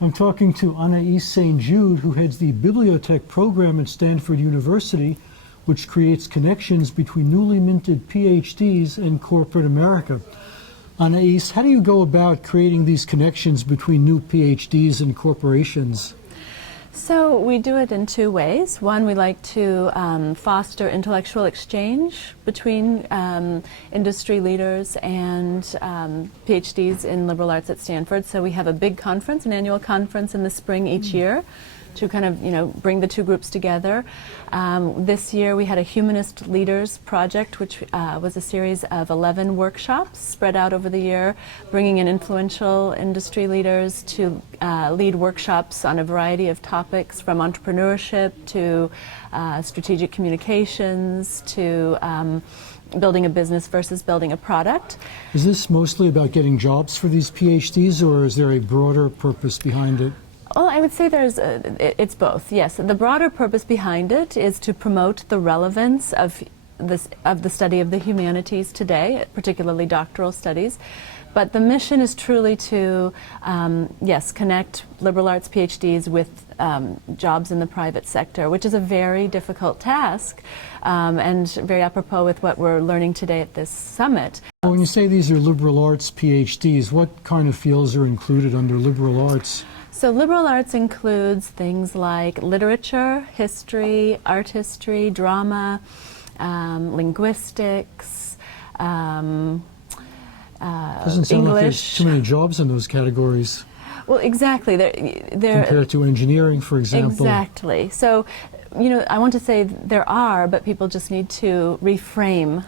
I'm talking to Anaïs Saint-Jude, who heads the BiblioTech Program at Stanford University, which creates connections between newly minted PhDs and corporate America. Anaïs, how do you go about creating these connections between new PhDs and corporations? So we do it in two ways. One, we like to foster intellectual exchange between industry leaders and PhDs in liberal arts at Stanford. So we have a big conference, an annual conference in the spring each year to kind of, bring the two groups together. This year we had a Humanist Leaders Project, which was a series of 11 workshops spread out over the year, bringing in influential industry leaders to lead workshops on a variety of topics, from entrepreneurship to strategic communications to building a business versus building a product. Is this mostly about getting jobs for these PhDs, or is there a broader purpose behind it? Well, I would say it's both, yes. The broader purpose behind it is to promote the relevance of the study of the humanities today, particularly doctoral studies. But the mission is truly to, connect liberal arts PhDs with jobs in the private sector, which is a very difficult task and very apropos with what we're learning today at this summit. When you say these are liberal arts PhDs, what kind of fields are included under liberal arts? So liberal arts includes things like literature, history, art history, drama, linguistics, Doesn't sound English. like there's too many jobs in those categories. Well, exactly. They're compared to engineering, for example. Exactly. So, I want to say there are, but people just need to reframe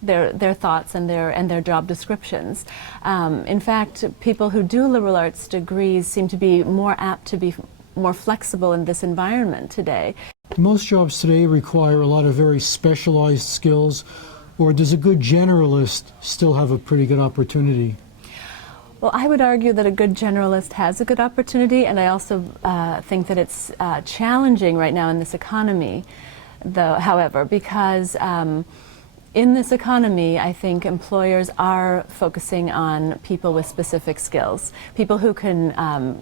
their thoughts and their job descriptions. In fact, people who do liberal arts degrees seem to be more apt to be more flexible in this environment today. Most jobs today require a lot of very specialized skills, or does a good generalist still have a pretty good opportunity? Well, I would argue that a good generalist has a good opportunity, and I also think that it's challenging right now in this economy, however, because in this economy, I think employers are focusing on people with specific skills, people who can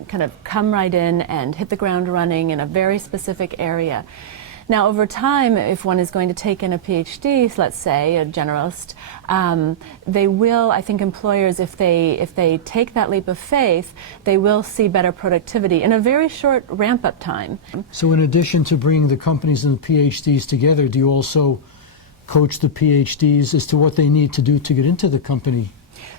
kind of come right in and hit the ground running in a very specific area. Now, over time, if one is going to take in a PhD, let's say, a generalist, they will, I think employers, if they take that leap of faith, they will see better productivity in a very short ramp-up time. So in addition to bringing the companies and the PhDs together, do you also coach the PhDs as to what they need to do to get into the company?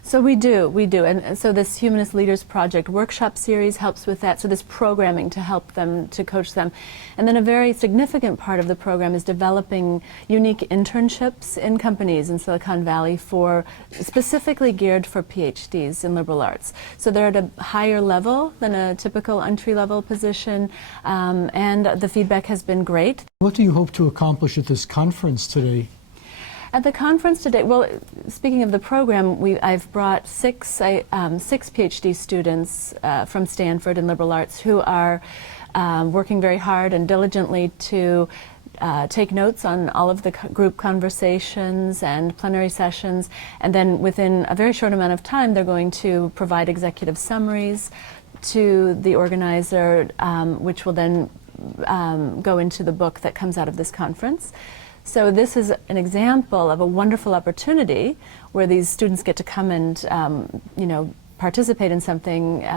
So we do, and so this Humanist Leaders Project workshop series helps with that, so this programming to help them, to coach them. And then a very significant part of the program is developing unique internships in companies in Silicon Valley specifically geared for PhDs in liberal arts. So they're at a higher level than a typical entry-level position, and the feedback has been great. What do you hope to accomplish at this conference today? At the conference today, well, speaking of the program, I've brought six PhD students from Stanford in liberal arts who are working very hard and diligently to take notes on all of the group conversations and plenary sessions, and then within a very short amount of time they're going to provide executive summaries to the organizer, which will then go into the book that comes out of this conference. So this is an example of a wonderful opportunity where these students get to come and participate in something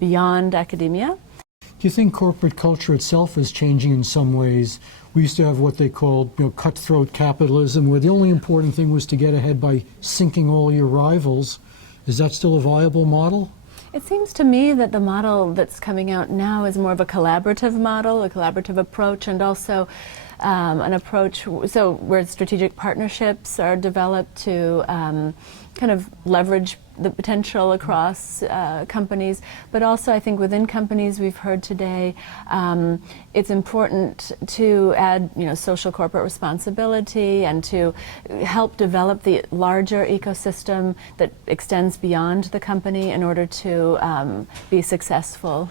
beyond academia. Do you think corporate culture itself is changing in some ways? We used to have what they called cutthroat capitalism, where the only important thing was to get ahead by sinking all your rivals. Is that still a viable model? It seems to me that the model that's coming out now is more of a collaborative model, a collaborative approach, and also an approach where strategic partnerships are developed to kind of leverage the potential across companies, but also I think within companies we've heard today it's important to add social corporate responsibility and to help develop the larger ecosystem that extends beyond the company in order to be successful